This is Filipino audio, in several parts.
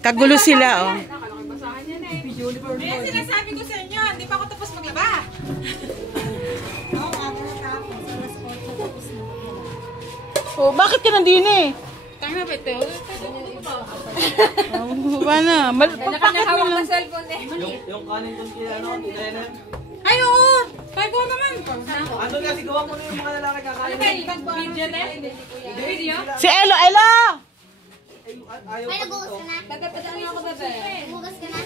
Kagulo sila, oh. Ayan sinasabi ko sa inyo, hindi pa ako tapos maglaba. Oh, bakit ka nandini eh? Tanga ba ito? Paano? Pagpakit mo lang. Yung kanin doon kaya ano, tinenen. Ay, oo! Tayo ko naman. Ano kasi gawa mo na yung mga lalaki kakain. Video na? Video? Si Elo, Elo! Ayaw Ay, pa nagugas dito. ka na? Nagkapadaan ako ba ba? Nagugas ka na?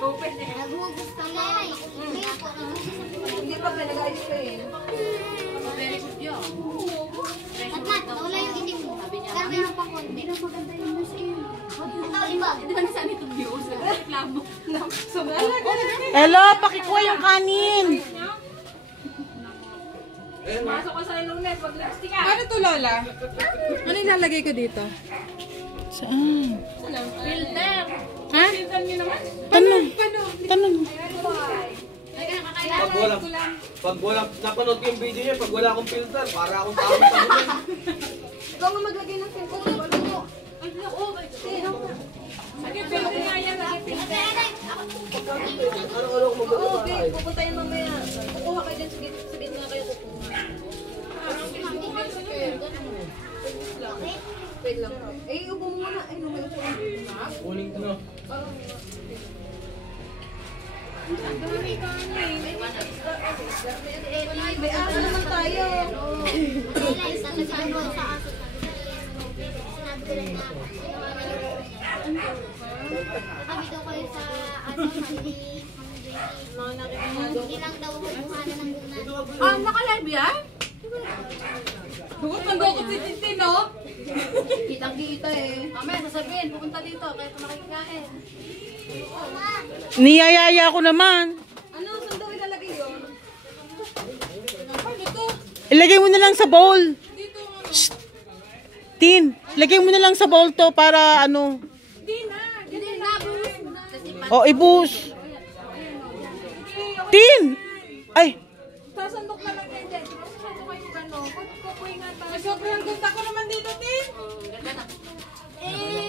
Open eh. Nagugas ka na. Hindi po, nagugas ako. Hindi pa ba nag-ayos ko eh? Mat, wala yung itim mo. Karami ng pangkot. Hindi na maganda yung skin. Ito, iba. Hindi ba nasabi itong views? Reklamo. Elo, pakikuha yung kanin. Pasok ko sa ilong net, wag lipstick ah. Ano to, Lola? Ano ilalagay ko dito? Saan? Filter. Ha? Filter nyo naman? Tanong. Tanong. Pag wala, napanood ko yung video niya, pag wala akong filter, para akong tawag sa mga. Ikaw nga maglagay ng filter. Ay, naku. Lagay filter nga yan. Lagay filter. Ano ko Oo, okay. Pupunta yan mamaya. Kukuha kayo din. Sa gitna kayo kukuha. Wait lang. Eh, upo mo muna. Ay, lumay upo. uling ko na. May aso naman tayo. Wala, isang nagsabi ko sa aso. Sinabi ko lang na. Kami daw kayo sa hindi lang daw kukuhanan ng gunan. Ah, naka-live yan? Dugot ng dugot si Tintin, no? Kitang-kita eh. Mamaya, sasabihin, pupunta dito, kahit makikain. Niyayaya ko naman. Ano, saan daw ilalagay yun? Ano to? Ilagay mo na lang sa bowl. Dito, ano? Shh. Tin, lagay mo na lang sa bowl to para ano. Hindi na. Hindi na, buhos na. O, ibus. Tin! Ay, Sasandok na lang kayo dyan. Masyado kayo gano'n. Kukuhay nga tayo. Sobrang ganda ko naman dito, Tin.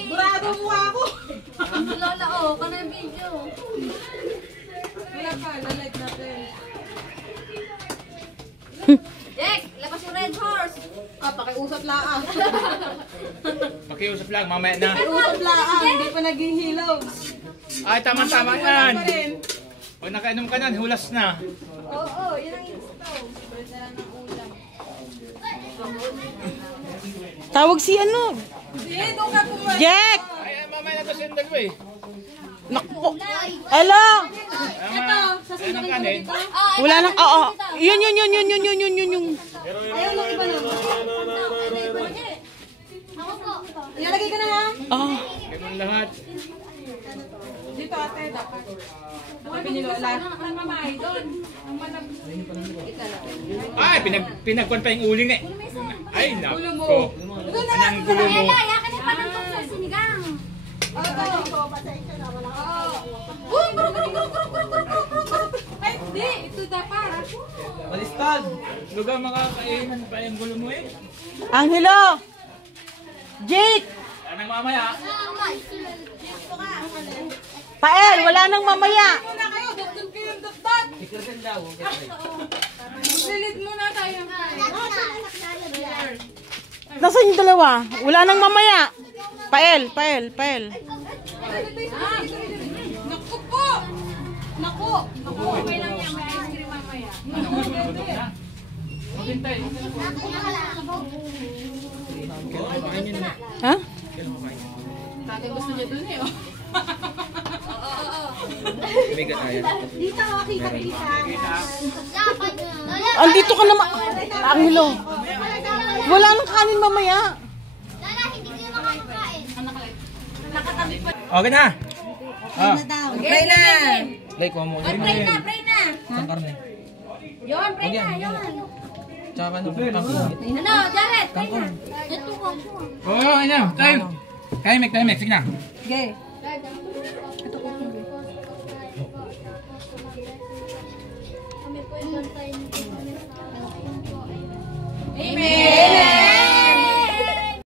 Burado mukha ako. Lola, oh, ka na video. Wala pa, lalike natin. Jack, labas yung red horse. Ah, pakiusap laang. Pakiusap lang, mamaya na. Pakiusap laang, hindi pa naghihilaw. Ay, tama-tama Wala yan. pa rin. Pag nakainom ka na, hulas na. Oo, yun ang install. Bread na lang ng ulam. tawag si ano. Hindi, doon ka pumunta. Jack! Ay, mamaya na to si Indalo eh. Naku. Elo! Ito, sasundukin ko na kanin. dito. Wala nang, oo. Yun. Ayaw nung iba naman. Ako po. Ilalagay ka na ha? Ah, Ganun lahat. Dito ate, dapat. Sabi ni Lola. Ang mamay doon. Ang manag... Ay, pinagkuhan pa yung uling eh. Ay, naku. Gulo mo. Doon na lang. Anong gulo mo? Ela, yakan yung panangkot sa sinigang. Ay, hindi. Ito dapat. Baliskad! Lugar makakainan pa yung gulo mo eh. Angelo! Jake! Anong mamaya? Pael, wala nang mamaya. Muna kayo. Doon kayo yung dot-dot. Ikargan daw. Maglilit muna tayo. Nasaan yung dalawa? Wala nang mamaya. Pael. Naku po. Naku. Okay lang yan. May ice cream mamaya. Maghintay. Ha? Tatay gusto niya dun eh. Tumiga tayo. Dito ako kita. Dapat. Lola, Andito ka naman. Angelo. Wala nang kanin mamaya. Lola, hindi kayo makakain. Okay na. Ah, Pray na. like mo muna. Pray na. Isang karne. Yon, pray na, yon. Tsaka ano, kangkong. Ano, Jared, pray na. Ito ko. Oo, ano. Tayo. Timek. Sige na. Okay. Kami po yung gantayin. Amen.